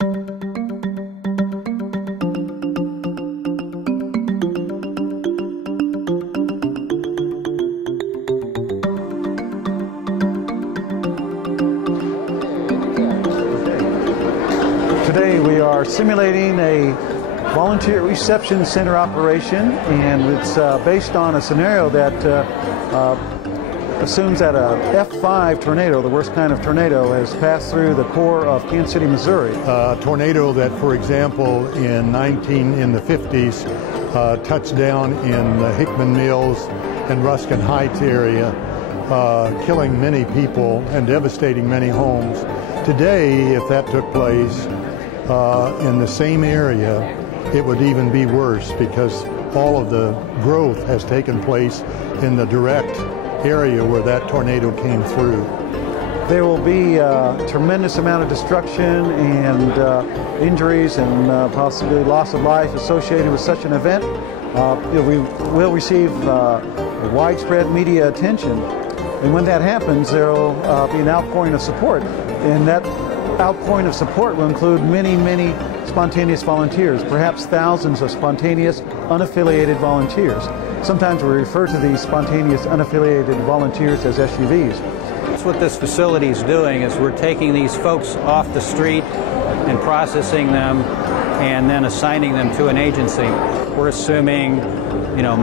Today we are simulating a volunteer reception center operation, and it's based on a scenario that assumes that a F5 tornado, the worst kind of tornado, has passed through the core of Kansas City, Missouri. A tornado that, for example, in the 50s, touched down in the Hickman Mills and Ruskin Heights area, killing many people and devastating many homes. Today, if that took place in the same area, it would even be worse, because all of the growth has taken place in the direct area where that tornado came through. There will be a tremendous amount of destruction and injuries and possibly loss of life associated with such an event. We will receive widespread media attention, and when that happens, there will be an outpouring of support, and that outpouring of support will include many, many spontaneous volunteers, perhaps thousands of spontaneous, unaffiliated volunteers. Sometimes we refer to these spontaneous, unaffiliated volunteers as SUVs. That's what this facility is doing, is we're taking these folks off the street and processing them and then assigning them to an agency. We're assuming,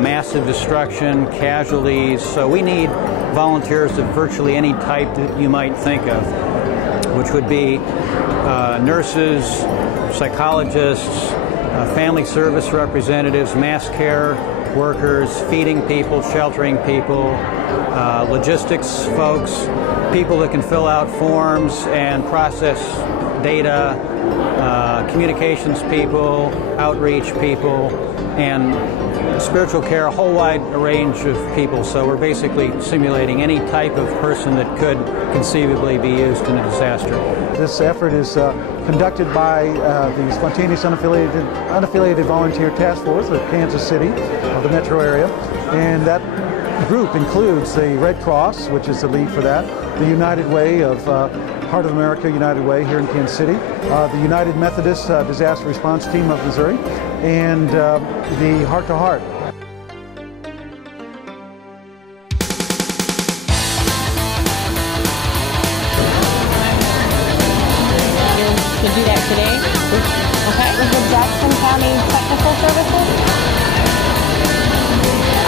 massive destruction, casualties, so we need volunteers of virtually any type that you might think of, which would be nurses, psychologists, family service representatives, mass care workers, feeding people, sheltering people, logistics folks, people that can fill out forms and process data, communications people, outreach people, and spiritual care, a whole wide range of people. So we're basically simulating any type of person that could conceivably be used in a disaster. This effort is conducted by the Spontaneous Unaffiliated Volunteer Task Force of Kansas City, of the metro area, and that group includes the Red Cross, which is the lead for that, the United Way of Heart of America United Way here in Kansas City, the United Methodist Disaster Response Team of Missouri, and the Heart to Heart. To do that today? Okay. With the Jackson County Technical Services?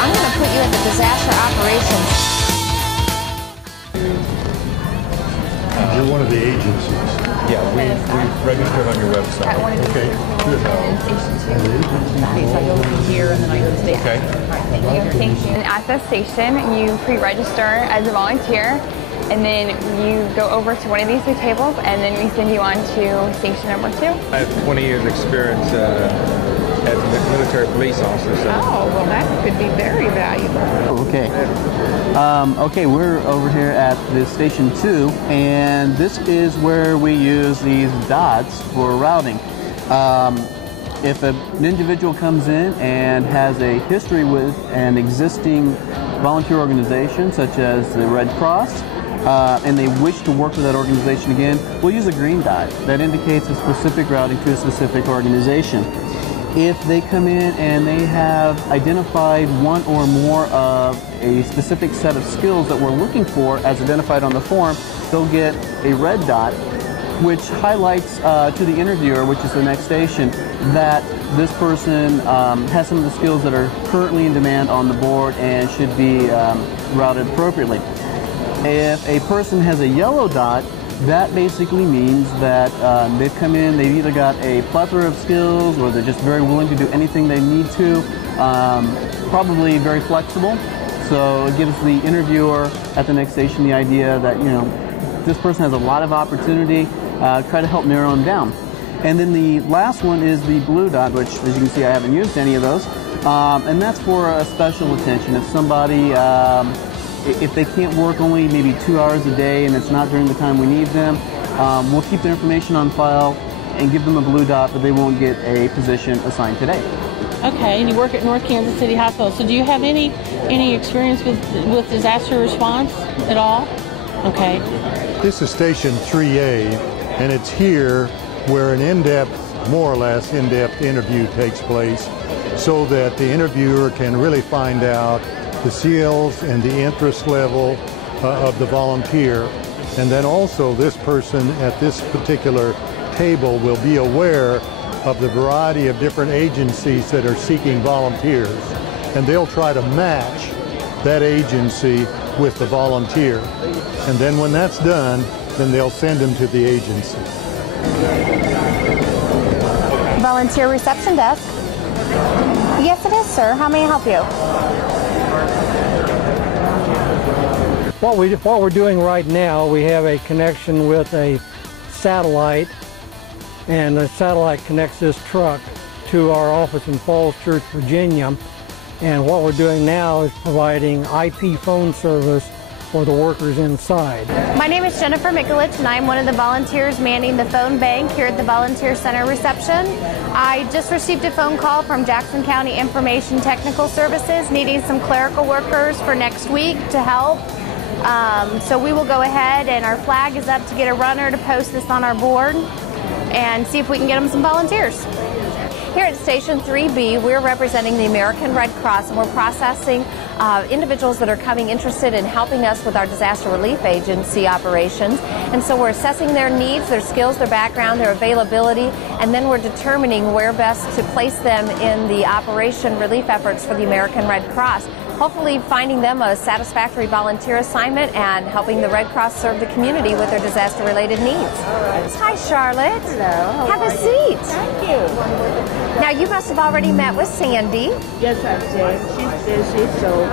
I'm going to put you at the Disaster Operations. You're one of the agencies. Yeah, we've registered on your website. Okay, good. So you'll be here and then I go to station. Okay. All right, thank you. And at the station, you pre-register as a volunteer, and then you go over to one of these two tables, and then we send you on to station number 2. I have 20 years experience as a military police officer. So. Oh, well that could be very valuable. Okay. Okay, we're over here at the Station 2, and this is where we use these dots for routing. If an individual comes in and has a history with an existing volunteer organization, such as the Red Cross, and they wish to work with that organization again, we'll use a green dot that indicates a specific routing to a specific organization. If they come in and they have identified one or more of a specific set of skills that we're looking for as identified on the form, they'll get a red dot, which highlights to the interviewer, which is the next station, that this person has some of the skills that are currently in demand on the board and should be routed appropriately. If a person has a yellow dot, that basically means that they've come in, they've either got a plethora of skills or they're just very willing to do anything they need to, probably very flexible. So it gives the interviewer at the next station the idea that, this person has a lot of opportunity, try to help narrow them down. And then the last one is the blue dot, which as you can see I haven't used any of those, and that's for a special attention. If somebody if they can't work only maybe 2 hours a day and it's not during the time we need them, we'll keep their information on file and give them a blue dot, but they won't get a position assigned today. Okay, and you work at North Kansas City Hospital. So do you have any experience with disaster response at all? Okay. This is Station 3A, and it's here where an in-depth, more or less in-depth interview takes place so that the interviewer can really find out the skills and the interest level of the volunteer. And then also this person at this particular table will be aware of the variety of different agencies that are seeking volunteers. And they'll try to match that agency with the volunteer. And then when that's done, then they'll send them to the agency. Volunteer reception desk. Yes, it is, sir. How may I help you? What we're doing right now, we have a connection with a satellite, and the satellite connects this truck to our office in Falls Church, Virginia. And what we're doing now is providing IP phone service for the workers inside. My name is Jennifer Mikulich, and I'm one of the volunteers manning the phone bank here at the Volunteer Center reception. I just received a phone call from Jackson County Information Technical Services needing some clerical workers for next week to help. So we will go ahead, and our flag is up to get a runner to post this on our board and see if we can get them some volunteers. Here at Station 3B, we're representing the American Red Cross, and we're processing individuals that are coming interested in helping us with our disaster relief agency operations. And so we're assessing their needs, their skills, their background, their availability, and then we're determining where best to place them in the operation relief efforts for the American Red Cross. Hopefully finding them a satisfactory volunteer assignment and helping the Red Cross serve the community with their disaster-related needs. Hi, Charlotte. Hello. Have a seat. Thank you. Now, you must have already met with Sandy. Yes, I did. She's busy, so...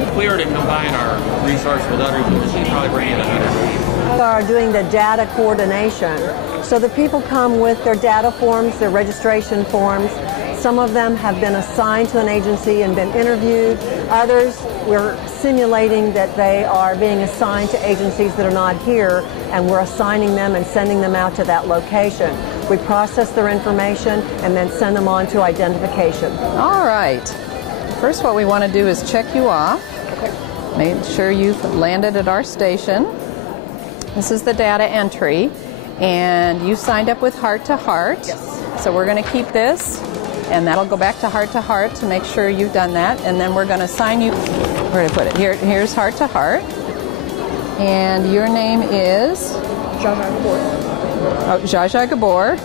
If we were to combine our resource with others, she'd probably bring in 100 people. We are doing the data coordination. So the people come with their data forms, their registration forms. Some of them have been assigned to an agency and been interviewed. Others, we're simulating that they are being assigned to agencies that are not here, and we're assigning them and sending them out to that location. We process their information and then send them on to identification. All right. First, what we want to do is check you off. Make sure you've landed at our station. This is the data entry, and you signed up with Heart to Heart. Yes. So we're going to keep this. And that'll go back to Heart to make sure you've done that. And then we're going to assign you, where to put it? Here's Heart to Heart. And your name is? Jaja Gabor. Oh, Jaja Gabor.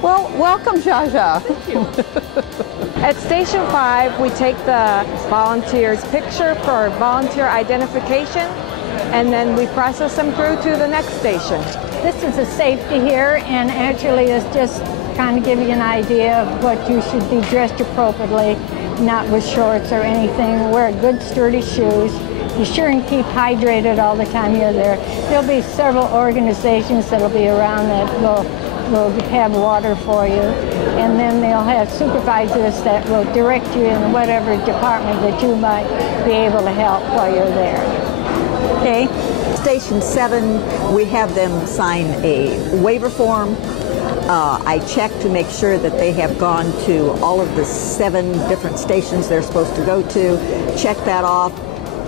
Well, welcome, Jaja. Thank you. At Station 5, we take the volunteer's picture for volunteer identification, and then we process them through to the next station. This is a safety here, and actually it's just kind of give you an idea of what you should be dressed appropriately, not with shorts or anything. Wear good sturdy shoes. Be sure and keep hydrated all the time you're there. There'll be several organizations that'll be around that will have water for you, and then they'll have supervisors that will direct you in whatever department that you might be able to help while you're there. Okay. Station 7, we have them sign a waiver form. I check to make sure that they have gone to all of the 7 different stations they're supposed to go to. Check that off.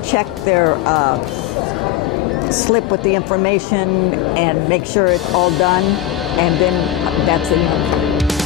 Check their slip with the information and make sure it's all done. And then that's it.